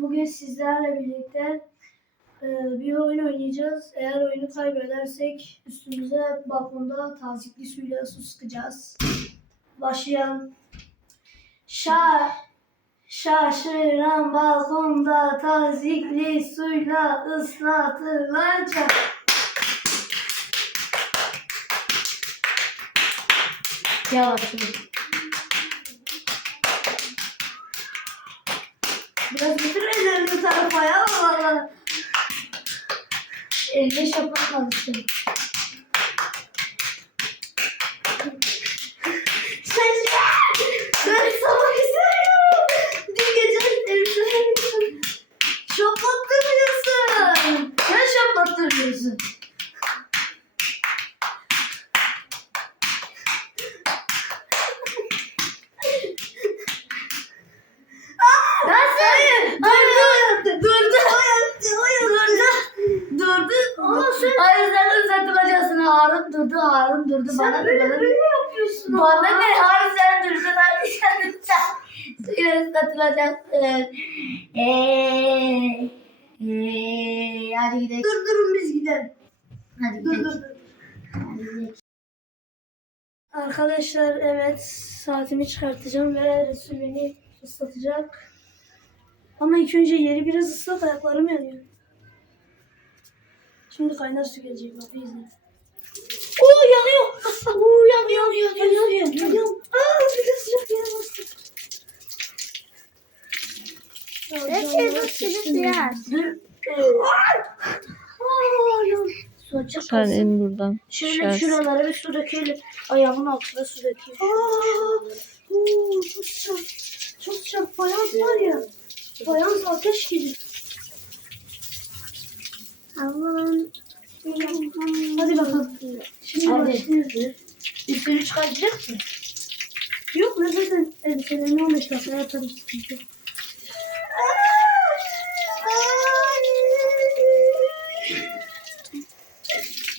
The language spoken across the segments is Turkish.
Bugün sizlerle birlikte e, bir oyun oynayacağız. Eğer oyunu kaybedersek üstümüze balkonda tazikli suyla su sıkacağız. Başlayalım. Şa şaşıran balkonda tazikli suyla ıslatılacak. Yavaş Biraz götürmeyin bu tarafa ya valla. Elde şapak kalmıştım. Sen Ben sana istemiyorum. Dün gece elbiselerim şapattırıyorsun. Sen şapattırıyorsun. Nasıl? Hayır. Durdu. Durdu. O yaptı. O yaptı. Durdu. Ama sen... Hayır sen uzatılacaksın. Harun durdu. Harun durdu. bana ne? Bana yapıyorsun? Bana ne? Harun sen durdun. Hadi sen sen. Suyla ıslatılacaksın. Eee. Eee. Hadi gidelim. Durdurun biz gidelim. Hadi Dur gidelim. dur dur. Arkadaşlar evet saatimi çıkartacağım ve Resul beni ıslatacak. Ama ilk önce yeri biraz ıslat ayaklarım yanıyor. Şimdi kaynar su gelecek bak izle. Oo yanıyor. Yanıyor yanıyor yanıyor. yanıyor. Aa biraz sıcak yere bastı. Ya, Peki, canım, dur, sıçtım dur, ya. biraz. Su açık Sen kalsın. in buradan. Şöyle Düşersin. şuralara bir su dökelim. Ayağımın altına su dökeyim. Aa, çok sıcak. Çok sıcak. Fayans var ya. Fayans ateş gibi. Allah'ım. Hadi bakalım. Başlıyoruz. Üstünü çıkartacak mısın? Yok ben zaten elbiselerimi 15 dakikaya atarım.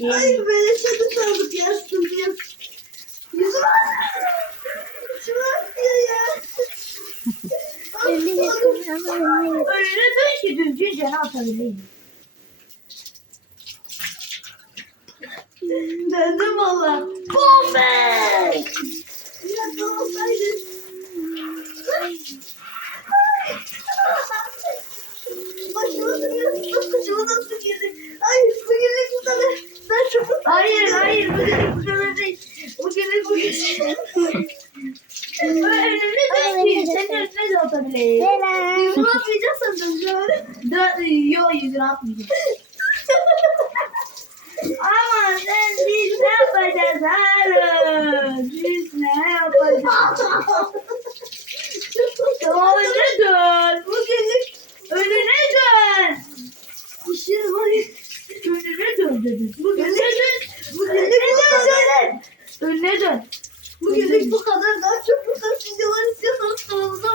Ay böyle çadır kaldık ya sıkıntı yok. Yüzüm İçim akıyor ya. Öyle dön ki düzgünce ne atabileyim. Döndüm valla. Bombe! Bir dakika olsaydı. Başıma sürüyorsun. Başıma da su girdi. Ay bugünlük bu kadar. Ben çok Hayır hayır bugün bu kadar değil. Bugün bu Önüne dön ki senin önüne de atabilirim. Yüzümü atmayacaksan döneceğim. Dön, yo yüzüne atmayacağım. Ama sen biz ne Harun? Biz ne yapacağız? Önüne dön. Bugünlük Önüne dön. işim var. Önüne dön dedim. Bugünlük- dön. Bugünlük bu kadar. Önüne dön. Bugünlük bu kadar. Daha çok bu tarz videolar istiyorsanız kanalımıza